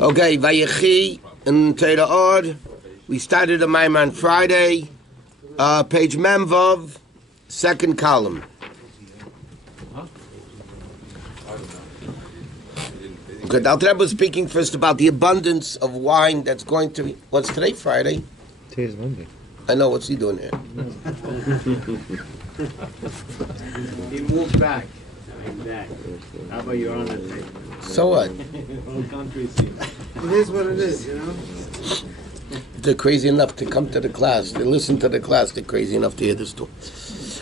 Okay, Vayechi and Torah Or. We started a Maamarim on Friday. Page Memvav, second column. Okay, the Alter Rebbe was speaking first about the abundance of wine that's going to be... What's today, Friday? Today's Monday. I know, what's he doing here? He moved back. How about you're on the table? So what? All countries here. It is what it is, you know? If they're crazy enough to come to the class, they listen to the class, they're crazy enough to hear this too.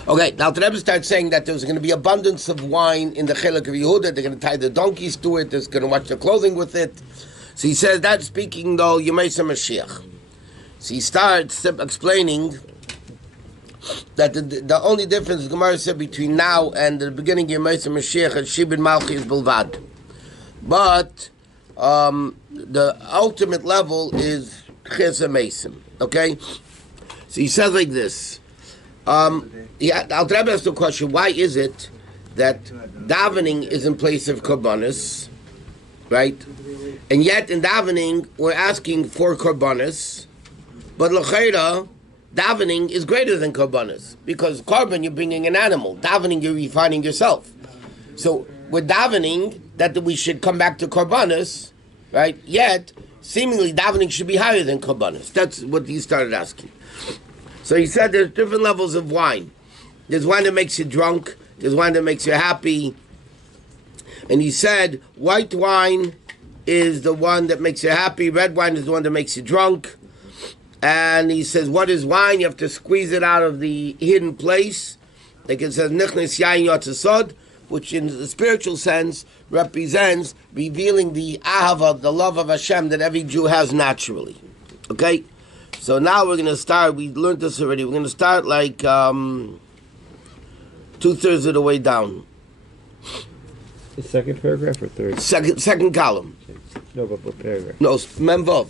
Okay, now the Rebbe starts saying that there's going to be abundance of wine in the Chelek of Yehuda. They're going to tie the donkeys to it. They're going to watch the clothing with it. So he says that speaking though, Yemesa Mashiach. So he starts explaining that the only difference the Gemara said between now and the beginning of Yemesa Mashiach is Shibin Malchi is Bilvad. But the ultimate level is Chesed Mesim. Okay? So he says like this. I'll try to ask the question, why is it that davening is in place of korbanos, right? And yet in davening, we're asking for korbanos, but l'chayra, davening is greater than korbanos, because korban, you're bringing an animal. Davening, you're refining yourself. So we're davening that we should come back to korbanos, right? Yet, seemingly davening should be higher than korbanos. That's what he started asking. So he said there's different levels of wine. There's wine that makes you drunk. There's wine that makes you happy. And he said white wine is the one that makes you happy. Red wine is the one that makes you drunk. And he says, what is wine? You have to squeeze it out of the hidden place. Like it says, Nichnes Yain Yotzesod, which in the spiritual sense represents revealing the ahava, the love of Hashem that every Jew has naturally. Okay? So now we're going to start, we learned this already, we're going to start like 2/3 of the way down. The second paragraph or third? Second column. No, but what paragraph? No, Memvav.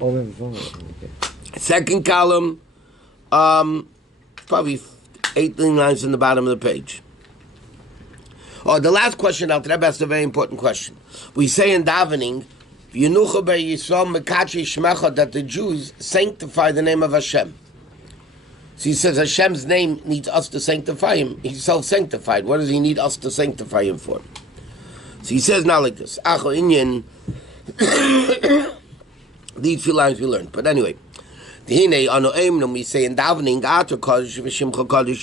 Oh, Memvav. Okay. Second column, probably 18 lines in the bottom of the page. Oh, the last question, Alter Rebbe asked a very important question. We say in davening, that the Jews sanctify the name of Hashem. So he says Hashem's name needs us to sanctify him. He's self-sanctified. What does he need us to sanctify him for? So he says now like this. These few lines we learned. But anyway. When we say in davening,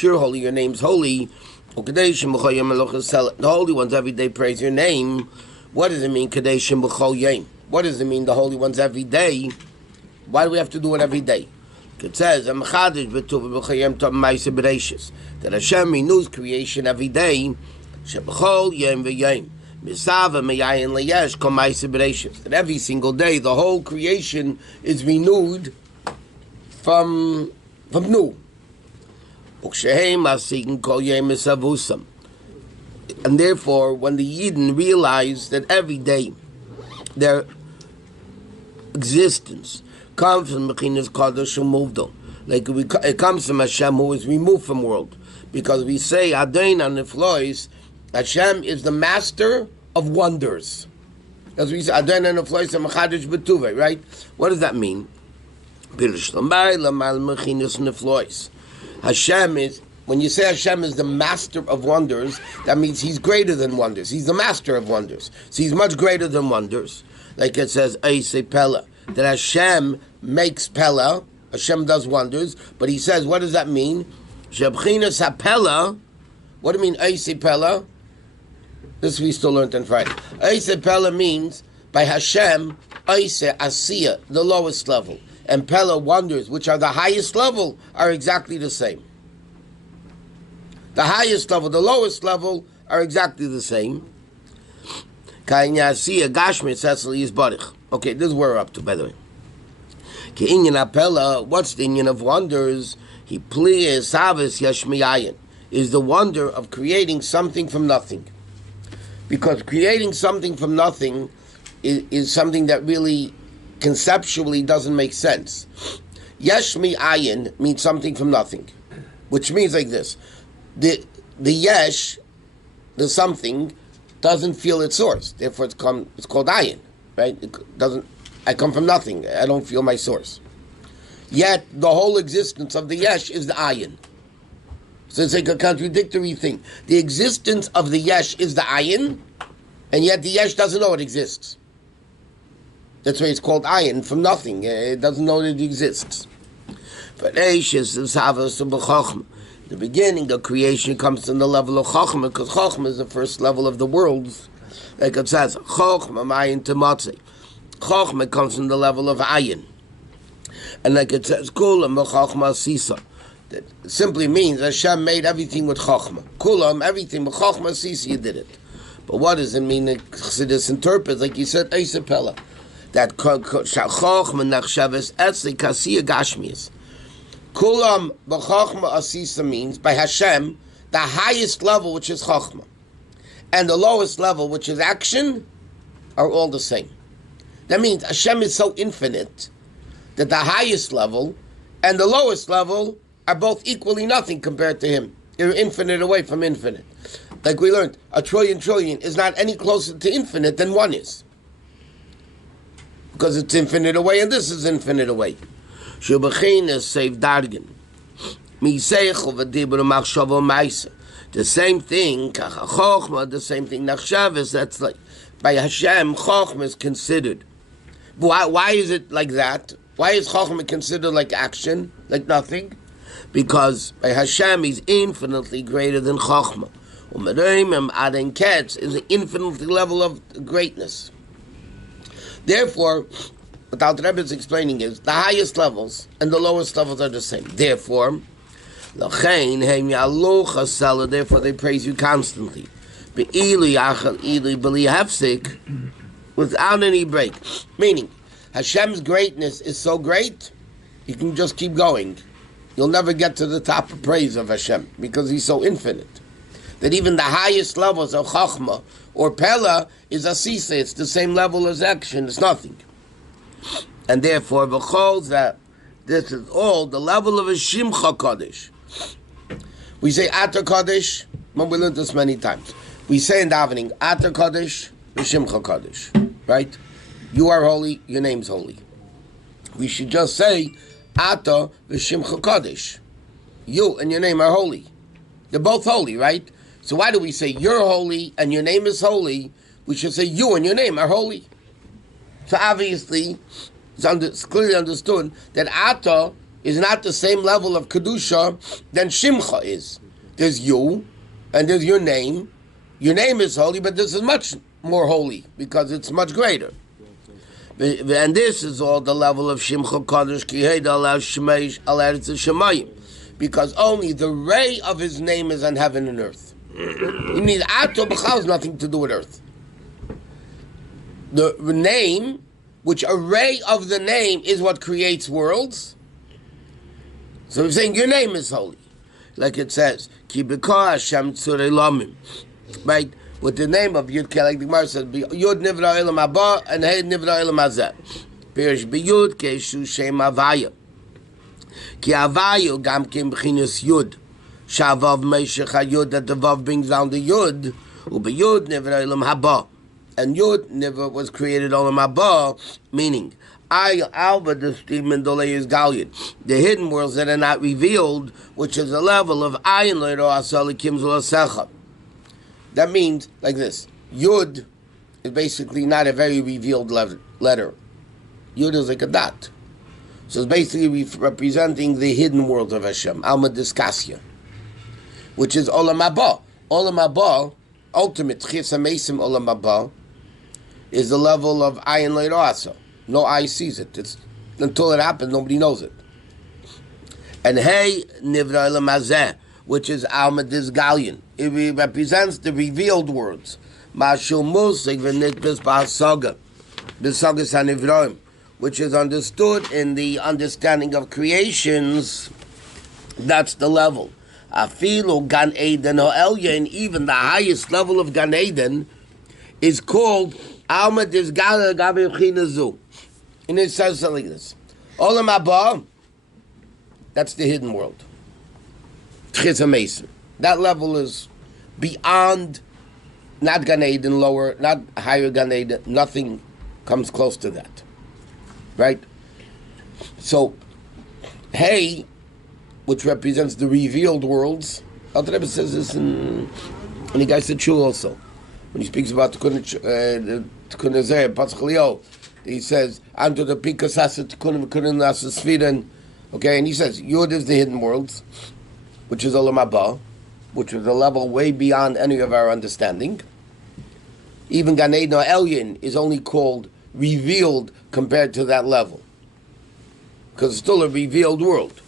you're holy, your name's holy. The holy ones every day praise your name. What does it mean, Kadeshim B'chol Yom? What does it mean, the holy ones every day? Why do we have to do it every day? It says, that Hashem renews creation every day. That every single day, the whole creation is renewed from new. And therefore, when the Yidden realize that every day their existence comes from Mechinas Kadosh Umuvdo, like it comes from Hashem who is removed from world, because we say Adain on the floors, Hashem is the master of wonders. As we say Adain on the floors, right? What does that mean? Hashem is. When you say Hashem is the master of wonders, that means he's greater than wonders. He's the master of wonders. So he's much greater than wonders. Like it says, Eisei Pella, that Hashem makes Pella, Hashem does wonders, but he says, what does that mean? Shebchinas HaPella, what do you mean Eisei Pella? This we still learned on Friday. Eisei Pella means, by Hashem, Eisei Asiya, the lowest level, and Pella, wonders, which are the highest level, are exactly the same. The highest level, the lowest level are exactly the same. Okay, this is where we're up to, by the way. What's the inyan of wonders? Is the wonder of creating something from nothing. Because creating something from nothing is something that really conceptually doesn't make sense. Yeshmi ayin means something from nothing, which means like this. The yesh, the something, doesn't feel its source. Therefore, it's called ayin. right? It doesn't. I come from nothing. I don't feel my source. Yet the whole existence of the yesh is the ayin. So it's like a contradictory thing. The existence of the yesh is the ayin, and yet the yesh doesn't know it exists. That's why it's called ayin, from nothing. It doesn't know that it exists. But the beginning of creation comes from the level of chokhmah, because chokhmah is the first level of the worlds. Like it says, chokhmah ma'ayin tematzeh. Chokhmah comes from the level of ayin. And like it says, kulam b'chokhmah sisa. That simply means Hashem made everything with chokhmah. Kulam, everything with chokhmah sisa, you did it. But what does it mean? Chassidus interprets, like you said, Eisapella, that chokhmah nachshavas etzli kasiya gashmias. Kulam b'chokhmah asisa means, by Hashem, the highest level, which is chokhmah, and the lowest level, which is action, are all the same. That means Hashem is so infinite that the highest level and the lowest level are both equally nothing compared to Him. You're infinite away from infinite. Like we learned, a trillion is not any closer to infinite than one is. Because it's infinite away and this is infinite away. The same thing, the same thing, that's like, by Hashem, chokhmah is considered. Why is it like that? Why is chokhmah considered like action, like nothing? Because by Hashem, He's infinitely greater than chokhmah. Maamarim aden ketz is an infinitely level of greatness. Therefore, what the Rebbe is explaining is the highest levels and the lowest levels are the same. Therefore, therefore they praise you constantly. Without any break. Meaning, Hashem's greatness is so great, you can just keep going. You'll never get to the top of praise of Hashem, because He's so infinite. That even the highest levels of Chachma or Pella is Asisa, it's the same level as action, it's nothing. And therefore, B'chol that this is all the level of a Shimcha Kodesh. We say Atar Kodesh, we learned this many times. We say in davening, Atar Kodesh, Shimcha Kodesh, right? You are holy, your name's holy. We should just say, Ata v'Shimcha Kodesh. You and your name are holy. They're both holy, right? So why do we say you're holy and your name is holy? We should say you and your name are holy. So obviously, it's clearly understood that Ata is not the same level of Kedusha than Shimcha is. There's you, and there's your name. Your name is holy, but this is much more holy, because it's much greater. And this is all the level of Shimcha Kodesh Ki Heida Ala Shmeish Ala Eretz Shemayim, because only the ray of His name is on heaven and earth. He means Ato B'chal has nothing to do with earth. The name, which a ray of the name is what creates worlds. So we're saying your name is holy, like it says Ki B'kar Hashem Tzurei Lamim, right? With the name of Yud, like the Gemara says, Yud Nivra Elam Haba and Hey Nivra Elam Hazeh. Pirish B'Yud Keishu Shem Havaya. Ki Havayu Gam Kim B'chinas Yud. Shavav Meishech HaYud, that the Vav brings down the Yud. U'B'Yud Nivra Elam Haba. And Yud never was created Olam Haba, meaning, Alba the Steven Dolei is Galion. The hidden worlds that are not revealed, which is a level of Ayin Leiro Asali Kim Zulasecha. That means, like this, Yud is basically not a very revealed letter. Yud is like a dot. So it's basically representing the hidden world of Hashem, Alma Diskasya, which is Olam Haba. Olam Haba, ultimate, Chis HaMesim Olam Haba, is the level of Ayin Leirasa. No eye sees it. It's, until it happens, nobody knows it. And Hey Nivra Elam Hazeh, which is Alma Disgalion. It represents the revealed words. Mashul Musik v'nitbis b'hasaga. B'sagas hanivroim. Which is understood in the understanding of creations. That's the level. Afilu Gan Eden Ho'elya, and even the highest level of Gan Eden is called Alma Disgalion Gabi Chinazu. And it says something like this. Olam Haba, that's the hidden world. Chis HaMesim. That level is beyond, not Gan Eden, lower, not higher Gan Eden, nothing comes close to that. Right? So, Hey, which represents the revealed worlds, Alter Rebbe says this in the guy said Shul also. When he speaks about Tikkun Azeh, Pasach Leo, he says, Anto the Pikas Asa Tikkun V'Kunin Asa Sfiren. Okay, and he says, Yud is the hidden worlds, which is Olam Haba, which is a level way beyond any of our understanding. Even Gan Eden or Elyon is only called revealed compared to that level, because it's still a revealed world.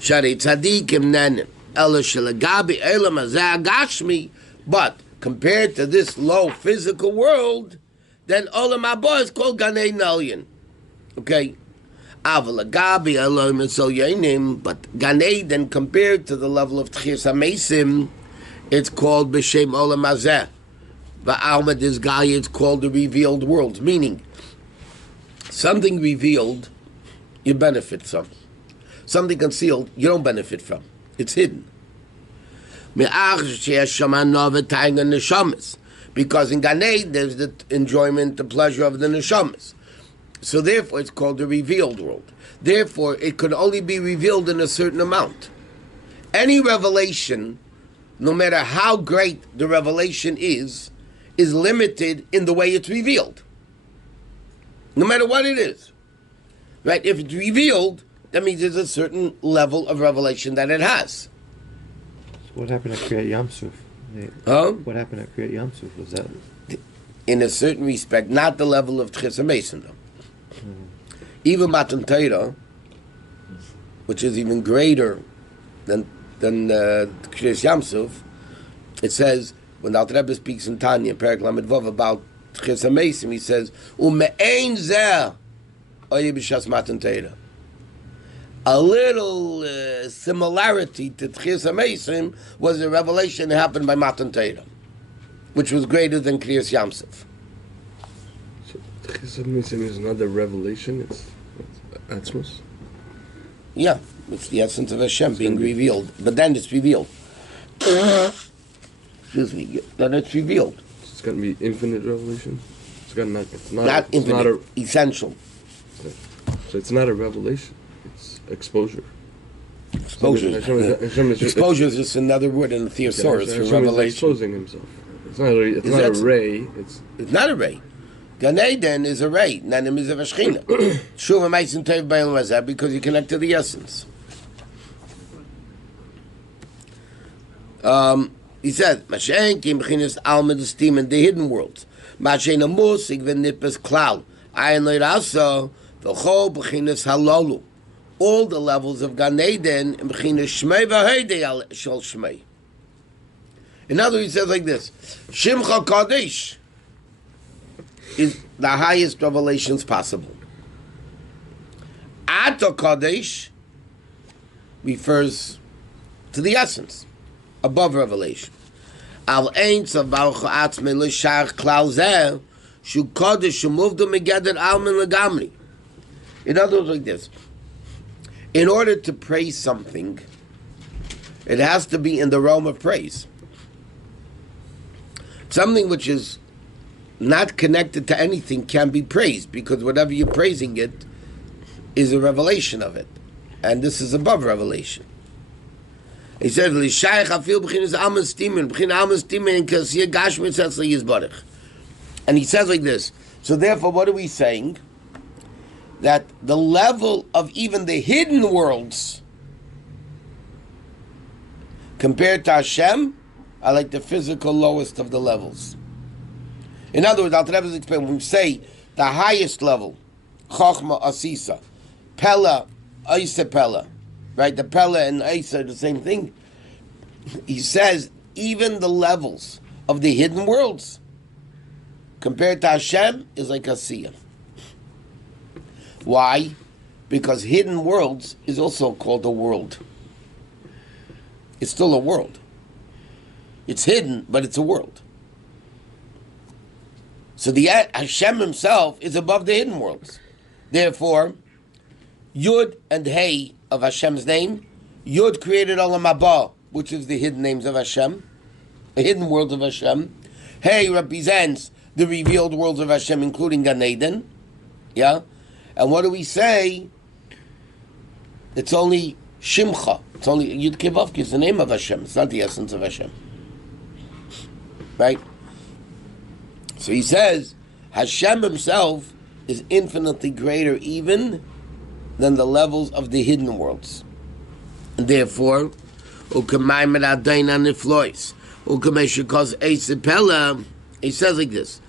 Shari tzadikim nanim ela shelagabi elam hazeh agashmi, but compared to this low physical world, then Olam Haba is called Gan Eden Elyon. Okay, avalagabi elam esoyenim, but Gan Eden compared to the level of Tchias HaMeisim, it's called b'shem Olam Hazeh. Va'alma this guy, it's called the revealed world, meaning something revealed, you benefit from. Something concealed, you don't benefit from. It's hidden. Because in Gan Eden, there's the enjoyment, the pleasure of the neshamas. So therefore, it's called the revealed world. Therefore, it could only be revealed in a certain amount. Any revelation, no matter how great the revelation is limited in the way it's revealed. No matter what it is. Right? If it's revealed, that means there's a certain level of revelation that it has. So what happened at Kriyat Yamsuf? What happened at Kriyat Yamsuf? Was that? In a certain respect, not the level of Tchias HaMeisim, though. Even Matan Torah, which is even greater than Kriyas Yamsuf, it says, when the Alter Rebbe speaks in Tanya, Perek Lamed Vav, about Tchias HaMeisim, he says, U'me'ein zeh oye b'shas Matan Torah. A little similarity to Tchias HaMeisim was a revelation that happened by Matan Torah, which was greater than Kriyas Yamsuf. So Tchias HaMeisim is not a revelation, it's Atzmos? Yeah, it's the essence of Hashem being revealed, but then it's revealed. Excuse me, then it's revealed. It's going to be infinite revelation? It's not infinite, essential. So it's not a revelation, it's exposure. Exposure. Exposure is just another word in the thesaurus for revelation. Is exposing himself. It's not a ray. It's not a ray. Gan Eden is a ray. Nanim is a Vashchina. Shuva Meisim Tev B'Elam Hazeh, because you connect to the essence. He said, Mashen Kim B'chinas Alma D'Stim in the hidden worlds. Mashen Amusik V'Nippes Klal. Ayin Le'Rasa V'Chol B'chinas Halalu. All the levels of Gan Eden in B'chinas Shmei V'Heidei Shal Shmei. In other words, he says like this: Shimcha Kadesh is the highest revelations possible. Ato Kadesh refers to the essence, above revelation. Al ein tzavav cha'atzmei l'shach klal zeh shu kadesh shu muvdu megeder almin legamri. In other words, like this: in order to praise something, it has to be in the realm of praise. Something which is not connected to anything can be praised, because whatever you're praising it is a revelation of it, and this is above revelation. He said, "L'shayich afil b'chinas almas timin, b'chinas almas timin kasiyah gashmi tzatz liyizbarich." And he says like this. So therefore, what are we saying? That the level of even the hidden worlds compared to Hashem are like the physical lowest of the levels. In other words, Alter Rebbe is explaining, when we say the highest level, Chochma Asisa, Pella, Isa Pella, right? The Pella and Isa are the same thing. He says even the levels of the hidden worlds compared to Hashem is like Asiyah. Why? Because hidden worlds is also called a world. It's still a world. It's hidden, but it's a world. So the Hashem himself is above the hidden worlds. Therefore, Yud and Hey of Hashem's name, Yud created Olam Haba, which is the hidden names of Hashem, the hidden world of Hashem. Hey represents the revealed worlds of Hashem, including Gan Eden. Yeah? And what do we say? It's only Shimcha. It's only Yud Kei Vav Kei. It's the name of Hashem. It's not the essence of Hashem. Right? So he says, Hashem himself is infinitely greater even than the levels of the hidden worlds. And therefore, he says like this.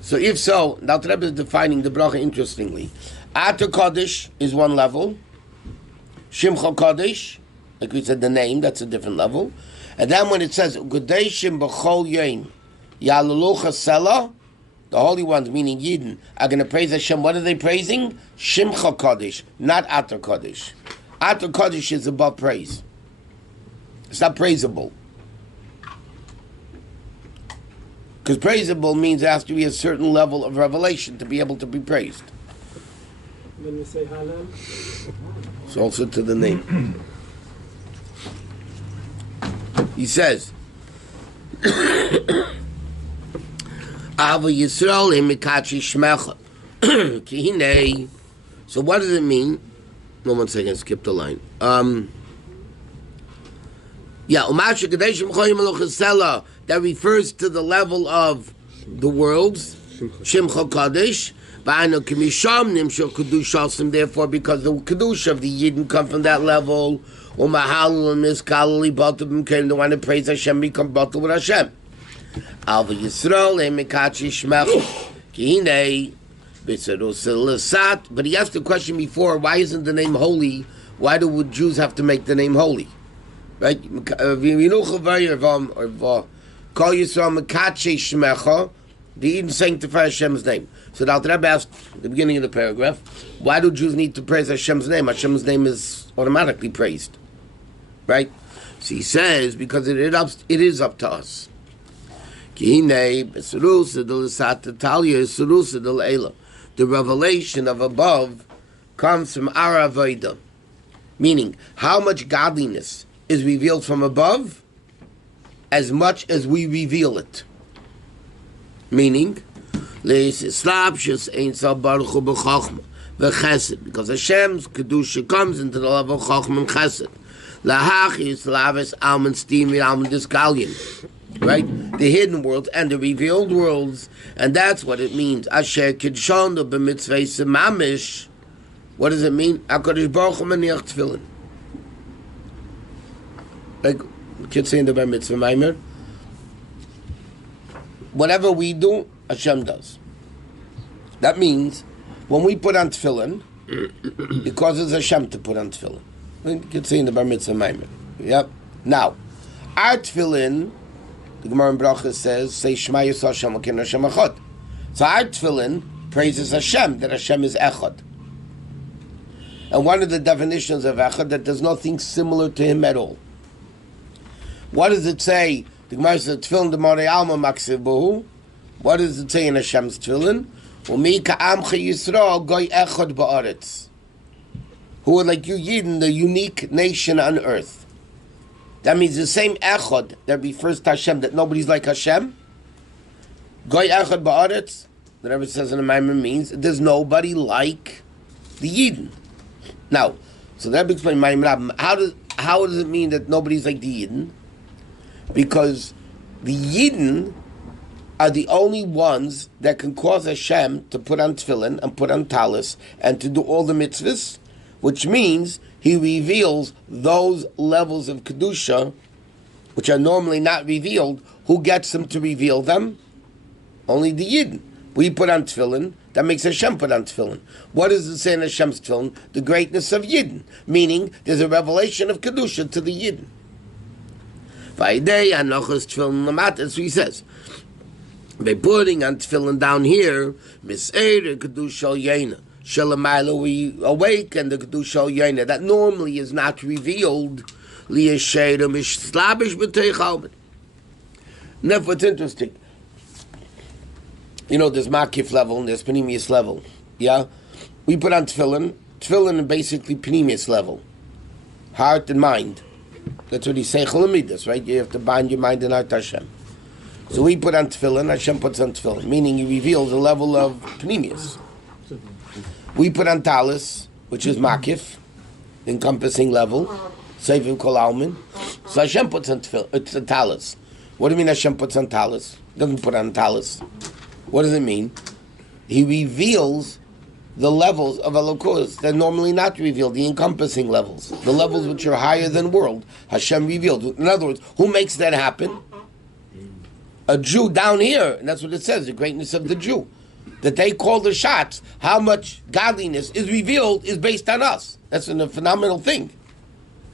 So if so, now the Rebbe is defining the bracha interestingly. Atar Kodesh is one level. Shimcha Kodesh, like we said, the name, that's a different level. And then when it says Gedeshim B'chol Yom Yalalucha Sela, the holy ones, meaning Yidden, are going to praise Hashem. What are they praising? Shimcha Kodesh, not Atar Kodesh. Atar Kodesh is above praise. It's not praisable. Because praisable means there has to be a certain level of revelation to be able to be praised. When we say Hallel, It's also to the name. He says, Ava Yisrael Himikachi Shmecha. Kihine. So what does it mean? No, 1 second, skip the line. That refers to the level of the worlds, Shimcha Kadesh. Therefore, because the Kedusha of the Yidden come from that level, Umahal and Miskalali, both of them came to want to praise Hashem, become bottled with Hashem. Alva Yisrael, Emikachi Shmech, Kihine, but he asked the question before, why isn't the name holy? Why do Jews have to make the name holy? Right? Call Yisrael Mekachi Shmecha, they even sanctify Hashem's name. So the Alter Rebbe asked at the beginning of the paragraph, why do Jews need to praise Hashem's name? Hashem's name is automatically praised. Right? So he says, because it is up to us. The revelation of above comes from our avodah, meaning how much godliness is revealed from above as much as we reveal it. Meaning, because Hashem's Kedusha comes into the level of Chachma and Chesed. Right? The hidden worlds and the revealed worlds, and that's what it means. Asher Kidshonu b'mitzvah semamish. What does it mean? HaKadosh Baruch Hu maniach tefillin. Like kids say in the Bar Mitzvah Maimer, whatever we do, Hashem does. That means when we put on tefillin, it causes Hashem to put on tefillin. You can say in the Bar Mitzvah Maimer. Yep. Now, our tefillin, the Gemara in Bracha says, say Shema Yisrael Hashem Elokeinu Hashem Echad. So our tefillin praises Hashem, that Hashem is Echad. And one of the definitions of Echad, that there's nothing similar to Him at all. What does it say? The Gemara says, Tefillin D'Morei Alma Maksiv Bohu. What does it say in Hashem's tefillin? Umi Ka'amcha Yisrael Goy Echad Ba'aretz. Who are like you Yidden, the unique nation on earth. That means the same Echad that refers to Hashem, that nobody's like Hashem. Goy Echad Ba'aretz, the Rebbe says in the Maamarim, means there's nobody like the Yidden. Now, so the Rebbe explained Maamarim, how does it mean that nobody's like the Yidden? Because the Yidden are the only ones that can cause Hashem to put on tefillin and put on talis and to do all the mitzvahs, which means He reveals those levels of Kedusha, which are normally not revealed. Who gets Him to reveal them? Only the Yidden. We put on tefillin, that makes Hashem put on tefillin. What does it say in Hashem's tefillin? The greatness of Yidden, meaning there's a revelation of Kedusha to the Yidden. That's what he says. By putting on tefillin down here, Mis'er Kedusha Yena. Shalamayla, we awaken the Kedusha Yena. That normally is not revealed. Therefore, what's interesting, there's Makif level and there's Panemius level. Yeah? We put on tefillin. Tefillin is basically Panemius level. Heart and mind. That's what he's saying, Chalamidas, right? You have to bind your mind and heart to Hashem. So we put on tefillin, Hashem puts on tefillin, meaning he reveals a level of pneumius. We put on talis, which is makif, encompassing level, Seivim Kol Almin. So Hashem puts on tefillin, it's a talis. What do you mean Hashem puts on talis? He doesn't put on talis. What does it mean? He reveals the levels of Elokus that are normally not revealed, the encompassing levels, the levels which are higher than world. Hashem revealed. In other words, who makes that happen? A Jew down here, and that's what it says, the greatness of the Jew. That they call the shots, how much godliness is revealed is based on us. That's a phenomenal thing.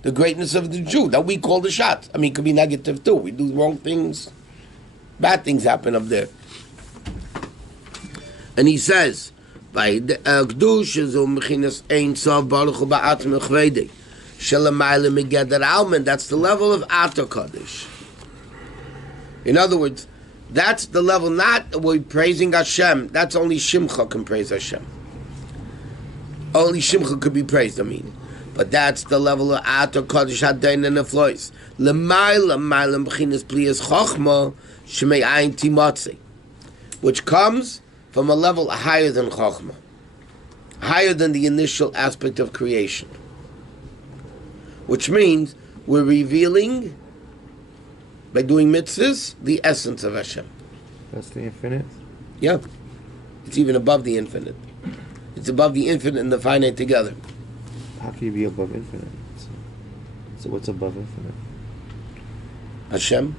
The greatness of the Jew, that we call the shots. I mean, it could be negative too. We do wrong things, bad things happen up there. And he says, by the Akdush zo mechinas ein sof baruch hu ba'atzim echvede shelamayla megeder almen. That's the level of Ato Kodesh. In other words, that's the level, not we're praising Hashem. That's only Shimcha can praise Hashem. Only Shimcha could be praised, I mean. But that's the level of Ato Kodesh Hadain and Eflois. Lemayla mayla mechinas plias chochma shemei ayin timotzi, which comes from a level higher than Chokhmah, higher than the initial aspect of creation. Which means we're revealing, by doing mitzvahs, the essence of Hashem. That's the infinite? Yeah. It's even above the infinite. It's above the infinite and the finite together. How can you be above infinite? So what's above infinite? Hashem?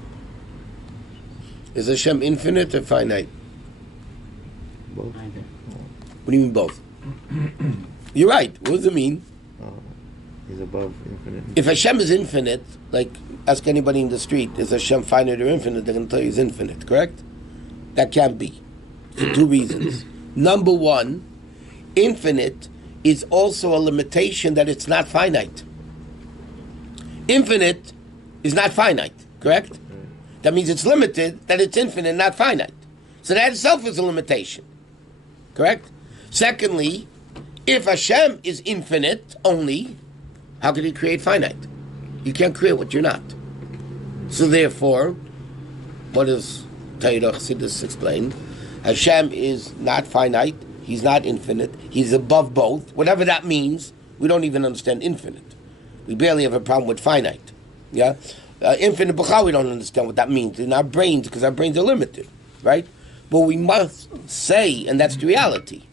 Is Hashem infinite or finite? Both. What do you mean both? You're right. What does it mean? He's above infinite. If Hashem is infinite, like ask anybody in the street, is Hashem finite or infinite? They're going to tell you he's infinite, correct? That can't be. For two reasons. Number one, infinite is also a limitation that it's not finite. Infinite is not finite, correct? That means it's limited, that it's infinite, not finite. So that itself is a limitation. Correct? Secondly, if Hashem is infinite only, how can he create finite? You can't create what you're not. So therefore, what does Torah Chassidus explain? Hashem is not finite, he's not infinite, he's above both. Whatever that means, we don't even understand infinite. We barely have a problem with finite. Yeah? Infinite B'chal, we don't understand what that means in our brains, because our brains are limited. Right? But we must say, and that's the reality,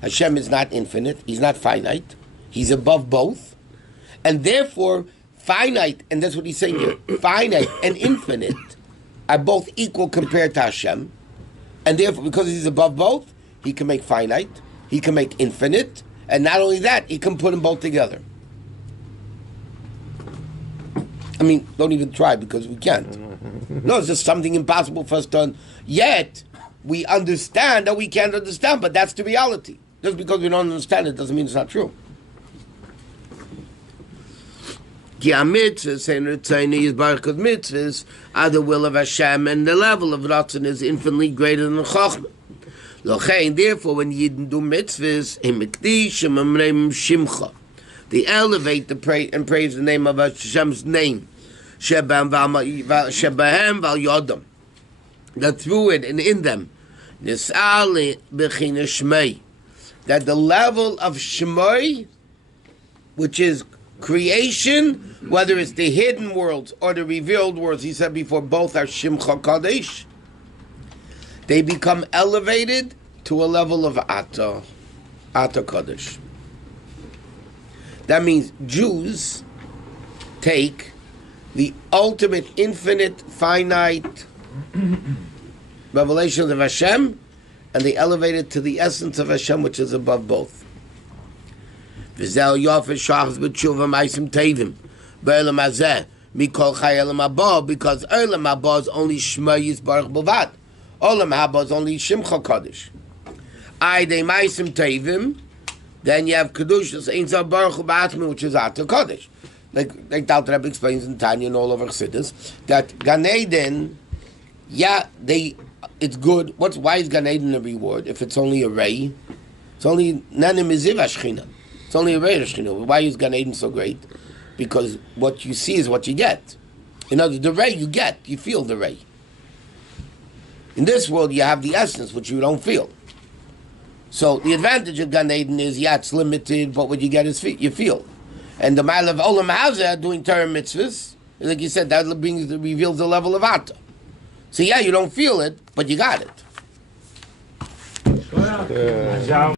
Hashem is not infinite, he's not finite, he's above both, and therefore finite, and that's what he's saying here, finite and infinite are both equal compared to Hashem, and therefore because he's above both, he can make finite, he can make infinite, and not only that, he can put them both together. I mean, don't even try because we can't. No, it's just something impossible for us to. Yet we understand that we can't understand, but that's the reality. Just because we don't understand it doesn't mean it's not true. Ki mitzvahs and Ritzayni is barakot mitzvahs are the will of Hashem, and the level of Ratzon is infinitely greater than Chochmah. Lochein, therefore, when Yidden do mitzvahs, shimcha, they elevate the praise and praise the name of Hashem's name. Shebahem val yodam, that through it and in them, nis'al b'china shmei, that the level of shmei, which is creation, whether it's the hidden worlds or the revealed worlds, he said before, both are shimcha kadesh. They become elevated to a level of Ato Kodesh. That means Jews take the ultimate, infinite, finite revelations of Hashem and they elevate it to the essence of Hashem, which is above both. V'zel yofer shachs b'tshuva ma'asim tevim b'olam hazeh mikol chai olam haba, because olam haba is only Shema Yisbarach b'vad. Olam haba is only Shimcha Kodesh. Aydei ma'asim tevim, then you have Kedushas Ein Zav Baruch Hu Ba'atmi, which is Ato Kodesh. Like the Alter Rebbe explains in Tanya and all over Chassidus, that Gan Eden, it's good. Why is Gan Eden a reward if it's only a ray? It's only Nanim Miziv Ashchina. It's only a ray of Shechina. Why is Gan Eden so great? because what you see is what you get. In other words, the ray you get, you feel the ray. In this world, you have the essence, which you don't feel. So the advantage of Gan Eden is, yeah, it's limited, but what you get is you feel. And the mile of Olam Hazeh, doing Torah mitzvahs, like you said, that reveals the level of Atta. So yeah, you don't feel it, but you got it.